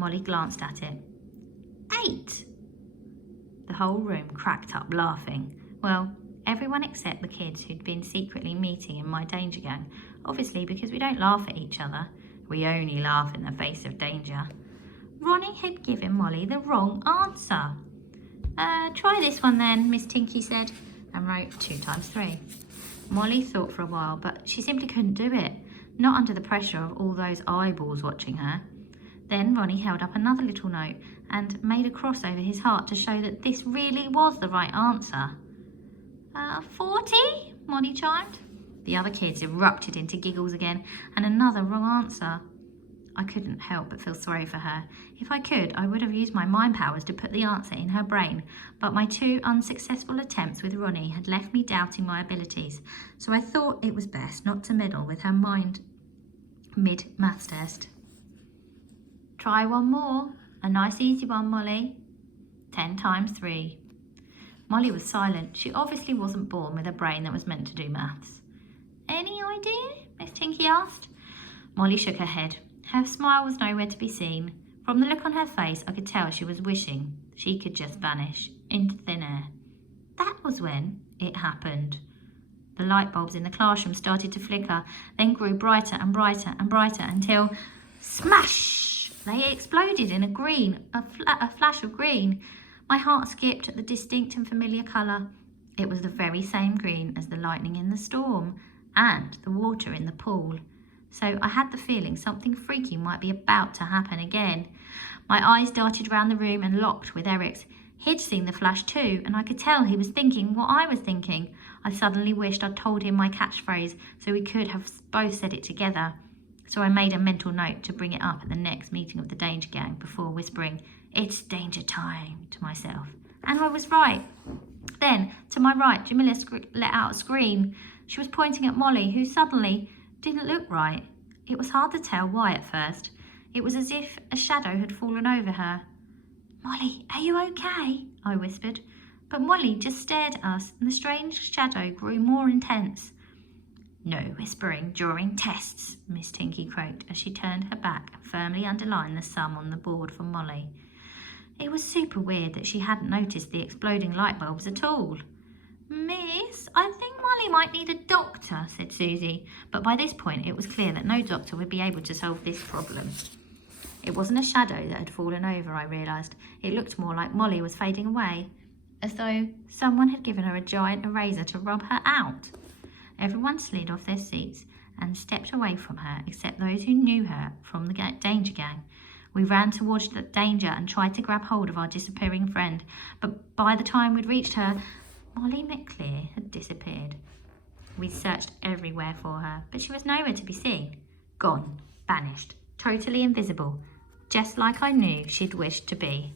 Molly glanced at it. 8! The whole room cracked up laughing. Well, everyone except the kids who'd been secretly meeting in my danger gang, obviously because we don't laugh at each other. We only laugh in the face of danger. Ronnie had given Molly the wrong answer. Try this one then, Miss Tinky said, and wrote 2 times 3. Molly thought for a while, but she simply couldn't do it, not under the pressure of all those eyeballs watching her. Then Ronnie held up another little note and made a cross over his heart to show that this really was the right answer. 40? Molly chimed. The other kids erupted into giggles again, and another wrong answer. I couldn't help but feel sorry for her. If I could, I would have used my mind powers to put the answer in her brain, but my 2 unsuccessful attempts with Ronnie had left me doubting my abilities, so I thought it was best not to meddle with her mind mid-maths test. Try one more. A nice easy one, Molly. 10 times 3. Molly was silent. She obviously wasn't born with a brain that was meant to do maths. Any idea? Miss Tinky asked. Molly shook her head. Her smile was nowhere to be seen. From the look on her face, I could tell she was wishing she could just vanish into thin air. That was when it happened. The light bulbs in the classroom started to flicker, then grew brighter and brighter and brighter until, smash! They exploded in a flash of green. My heart skipped at the distinct and familiar colour. It was the very same green as the lightning in the storm and the water in the pool. So I had the feeling something freaky might be about to happen again. My eyes darted round the room and locked with Eric's. He'd seen the flash too, and I could tell he was thinking what I was thinking. I suddenly wished I'd told him my catchphrase so we could have both said it together. So I made a mental note to bring it up at the next meeting of the Danger Gang before whispering, "It's danger time," to myself. And I was right. Then, to my right, Jamila let out a scream. She was pointing at Molly, who suddenly didn't look right. It was hard to tell why at first. It was as if a shadow had fallen over her. "Molly, are you okay?" I whispered. But Molly just stared at us, and the strange shadow grew more intense. "No whispering during tests," Miss Tinky croaked as she turned her back and firmly underlined the sum on the board for Molly. It was super weird that she hadn't noticed the exploding light bulbs at all. "Miss, I think Molly might need a doctor," said Susie, but by this point it was clear that no doctor would be able to solve this problem. It wasn't a shadow that had fallen over, I realised. It looked more like Molly was fading away, as though someone had given her a giant eraser to rub her out. Everyone slid off their seats and stepped away from her, except those who knew her from the Danger Gang. We ran towards the danger and tried to grab hold of our disappearing friend, but by the time we'd reached her, Molly McClear had disappeared. We searched everywhere for her, but she was nowhere to be seen. Gone, vanished, totally invisible, just like I knew she'd wished to be.